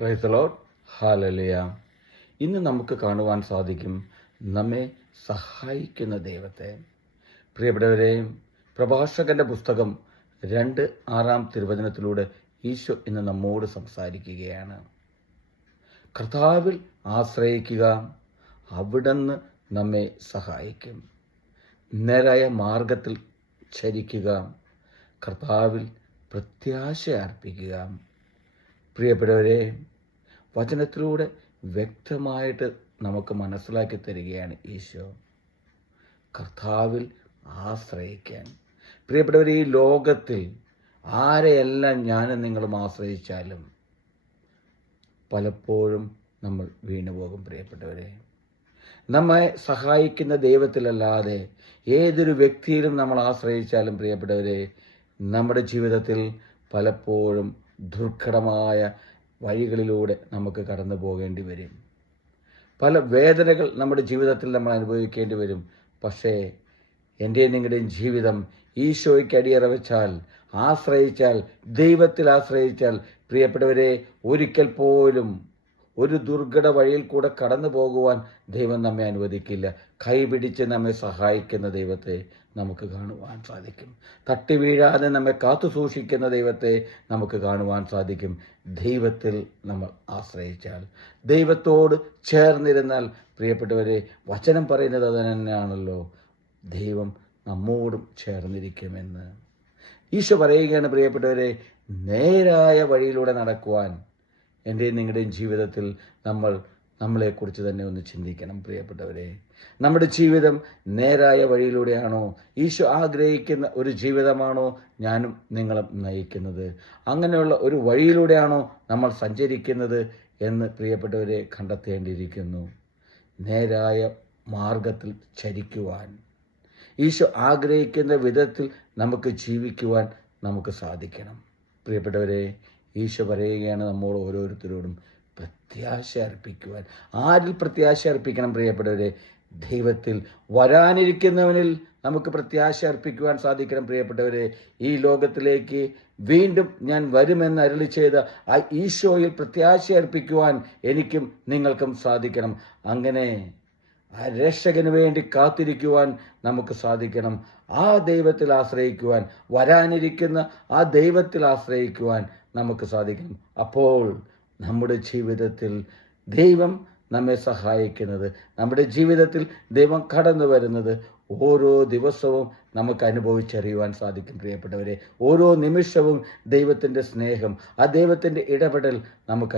Praise the Lord. Hallelujah. ഇന്ന് നമുക്ക് കാണുവാൻ സാധിക്കും നമ്മെ സഹായിക്കുന്ന ദൈവത്തെ. പ്രിയപ്പെട്ടവരെ, പ്രഭാഷകന്റെ പുസ്തകം 2:6 ഈശോ ഇന്ന് നമ്മോട് സംസാരിക്കുകയാണ്. കർത്താവിൽ ആശ്രയിക്കുക, അവിടുന്ന് നമ്മെ സഹായിക്കും. നേരായ മാർഗത്തിൽ ചരിക്കുക, കർത്താവിൽ പ്രത്യാശ അർപ്പിക്കുക. പ്രിയപ്പെട്ടവരെ, വചനത്തിലൂടെ വ്യക്തമായിട്ട് നമുക്ക് മനസ്സിലാക്കി തരികയാണ് ഈശോ. കർത്താവിൽ ആശ്രയിക്കാൻ. പ്രിയപ്പെട്ടവരെ, ഈ ലോകത്തിൽ ആരെയെല്ലാം ഞാനും നിങ്ങളും ആശ്രയിച്ചാലും പലപ്പോഴും നമ്മൾ വീണുപോകും. പ്രിയപ്പെട്ടവരെ, നമ്മെ സഹായിക്കുന്ന ദൈവത്തിലല്ലാതെ ഏതൊരു വ്യക്തിയിലും നമ്മൾ ആശ്രയിച്ചാലും പ്രിയപ്പെട്ടവരെ, നമ്മുടെ ജീവിതത്തിൽ പലപ്പോഴും ദുർഘടമായ വഴികളിലൂടെ നമുക്ക് കടന്നു പോകേണ്ടി വരും. പല വേദനകൾ നമ്മുടെ ജീവിതത്തിൽ നമ്മൾ അനുഭവിക്കേണ്ടി വരും. പക്ഷേ എൻ്റെയും നിങ്ങളുടെയും ജീവിതം ഈശോയ്ക്ക് അടിയറ വെച്ചാൽ, ആശ്രയിച്ചാൽ, ദൈവത്തിൽ ആശ്രയിച്ചാൽ പ്രിയപ്പെട്ടവരെ, ഒരിക്കൽ പോലും ഒരു ദുർഘട വഴിയിൽ കൂടെ കടന്നു പോകുവാൻ ദൈവം നമ്മെ അനുവദിക്കില്ല. കൈപിടിച്ച് നമ്മെ സഹായിക്കുന്ന ദൈവത്തെ നമുക്ക് കാണുവാൻ സാധിക്കും. തട്ടി വീഴാതെ നമ്മെ കാത്തു സൂക്ഷിക്കുന്ന ദൈവത്തെ നമുക്ക് കാണുവാൻ സാധിക്കും. ദൈവത്തിൽ നമ്മൾ ആശ്രയിച്ചാൽ, ദൈവത്തോട് ചേർന്നിരുന്നാൽ പ്രിയപ്പെട്ടവരെ, വചനം പറയുന്നത് അത് തന്നെയാണല്ലോ, ദൈവം നമ്മോടും ചേർന്നിരിക്കുമെന്ന്. ഈശോ പറയുകയാണ് പ്രിയപ്പെട്ടവരെ, നേരായ വഴിയിലൂടെ നടക്കുവാൻ എൻ്റെയും നിങ്ങളുടെയും ജീവിതത്തിൽ നമ്മളെക്കുറിച്ച് തന്നെ ഒന്ന് ചിന്തിക്കണം. പ്രിയപ്പെട്ടവരെ, നമ്മുടെ ജീവിതം നേരായ വഴിയിലൂടെയാണോ? ഈശോ ആഗ്രഹിക്കുന്ന ഒരു ജീവിതമാണോ ഞാനും നിങ്ങളും നയിക്കുന്നത്? അങ്ങനെയുള്ള ഒരു വഴിയിലൂടെയാണോ നമ്മൾ സഞ്ചരിക്കുന്നത് എന്ന് പ്രിയപ്പെട്ടവരെ കണ്ടെത്തേണ്ടിയിരിക്കുന്നു. നേരായ മാർഗത്തിൽ ചരിക്കുവാൻ, ഈശോ ആഗ്രഹിക്കുന്ന വിധത്തിൽ നമുക്ക് ജീവിക്കുവാൻ നമുക്ക് സാധിക്കണം. പ്രിയപ്പെട്ടവരെ, ഈശോ പറയുകയാണ് നമ്മോട് ഓരോരുത്തരോടും പ്രത്യാശ അർപ്പിക്കുവാൻ. ആരിൽ പ്രത്യാശ അർപ്പിക്കണം പ്രിയപ്പെട്ടവരെ? ദൈവത്തിൽ. വരാനിരിക്കുന്നവനിൽ നമുക്ക് പ്രത്യാശ അർപ്പിക്കുവാൻ സാധിക്കണം. പ്രിയപ്പെട്ടവരെ, ഈ ലോകത്തിലേക്ക് വീണ്ടും ഞാൻ വരുമെന്ന് അരുളി ചെയ്ത ആ ഈശോയിൽ പ്രത്യാശ അർപ്പിക്കുവാൻ എനിക്കും നിങ്ങൾക്കും സാധിക്കണം. അങ്ങനെ ആ രക്ഷകന് വേണ്ടി കാത്തിരിക്കുവാൻ നമുക്ക് സാധിക്കണം. ആ ദൈവത്തിൽ ആശ്രയിക്കുവാൻ, വരാനിരിക്കുന്ന ആ ദൈവത്തിൽ ആശ്രയിക്കുവാൻ നമുക്ക് സാധിക്കണം. അപ്പോൾ നമ്മുടെ ജീവിതത്തിൽ ദൈവം നമ്മെ സഹായിക്കുന്നത്, നമ്മുടെ ജീവിതത്തിൽ ദൈവം കടന്നു വരുന്നത് ഓരോ ദിവസവും നമുക്ക് അനുഭവിച്ചറിയുവാൻ സാധിക്കും. പ്രിയപ്പെട്ടവരെ, ഓരോ നിമിഷവും ദൈവത്തിൻ്റെ സ്നേഹം, ആ ദൈവത്തിൻ്റെ ഇടപെടൽ നമുക്ക്